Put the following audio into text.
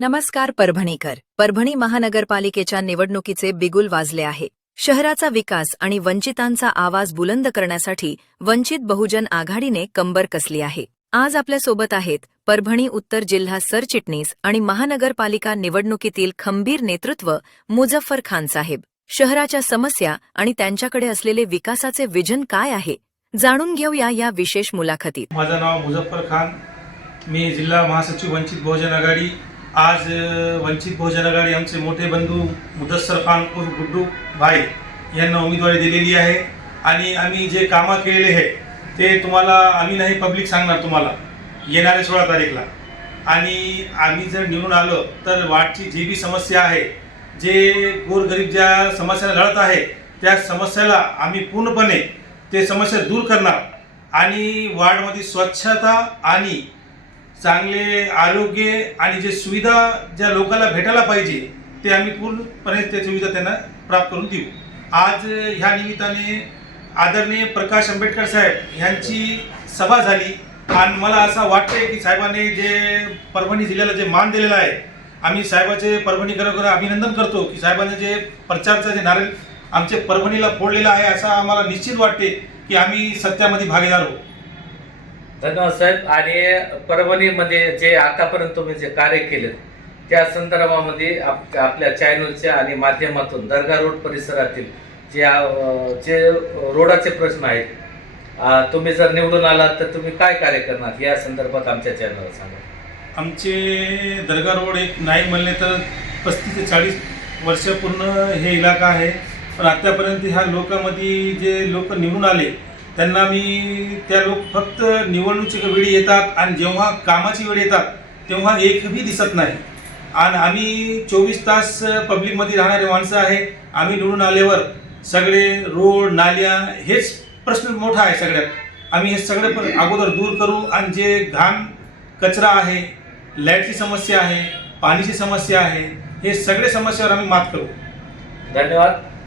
नमस्कार परभणीकर. परभणी महानगरपालिकेच्या निवडणुकीचे बिगुल वाजले आहे. शहराचा विकास आणि वंचितांचा आवाज बुलंद करण्यासाठी वंचित बहुजन आघाडीने कंबर कसली आहे. आज आपल्यासोबत आहेत परभणी उत्तर जिल्हा सरचिटणीस आणि महानगरपालिका निवडणुकीतील खंबीर नेतृत्व मुझफ्फर खान साहेब. शहराच्या समस्या आणि त्यांच्याकडे असलेले विकासाचे विजन काय आहे? जाणून घेऊया या विशेष मुलाखतीत. माझं नाव मुझफ्फर खान. मी जिल्हा महासचिव वंचित बहुजन आघाडी आज वंचित बहुजन आघाडी आमचे मोठे बंधू मुदस्सर खान उर्फ गुड्डू भाई यांना उमेदवारी दिलेली आहे. आणि आम्ही जे कामं केलेले आहे ते तुम्हाला आम्ही नाही पब्लिक सांगणार तुम्हाला. येणाऱ्या सोळा तारीखला. आणि आम्ही जर निवडून आलो तर वाटची जी बी समस्या आहे जे गोरगरीब ज्या समस्या लढत आहे त्या समस्याला आम्ही पूर्णपणे ते समस्या दूर करणार. आणि वार्डमध्ये स्वच्छता आणि चांगले आरोग्य आणि जे सुविधा ज्या लोकांना भेटायला पाहिजे ते आम्ही पूर्णपणे त्या सुविधा त्यांना प्राप्त करून देऊ. आज ह्या निमित्ताने आदरणीय प्रकाश आंबेडकर साहेब यांची सभा झाली. आणि मला असं वाटतंय की साहेबांनी जे परभणी जिल्ह्याला जे मान दिलेलं आहे आम्ही साहेबाचे परभणीकर अभिनंदन करतो की साहेबांनी जे प्रचारचं जे नारे आमचे परभणीला फोडलेलं आहे असं आम्हाला निश्चित वाटते की आम्ही सत्यामध्ये भागीदार होऊ धन्यवाद साहेब. आणि परभणीमध्ये जे आतापर्यंत तुम्ही जे कार्य केले त्या संदर्भामध्ये आप आपल्या चॅनलच्या आणि माध्यमातून दर्गा रोड परिसरातील जे जे रोडाचे प्रश्न आहेत तुम्ही जर निवडून आलात तर तुम्ही काय कार्य करणार? या संदर्भात आमच्या चॅनलला सांगा. आमचे दर्गा रोड एक नाही म्हणले तर पस्तीस ते चाळीस वर्ष पूर्ण हे इलाका आहे. पण आत्तापर्यंत ह्या लोकांमध्ये जे लोक निवडून आले त्यांना मी त्या लोक फक्त निवडणुकीच्या वेळी येतात आणि जेव्हा कामाची वेळ येतात तेव्हा एकही दिसत नाही. आणि आम्ही चोवीस तास पब्लिकमध्ये राहणारे माणसं आहे. आम्ही निवडून आल्यावर सगळे रोड नाल्या हेच प्रश्न मोठा आहे सगळ्यात. आम्ही हे सगळे पण अगोदर दूर करू आणि जे घाण कचरा आहे लाईटची समस्या आहे पाणीची समस्या आहे हे सगळे समस्यावर आम्ही मात करू. धन्यवाद.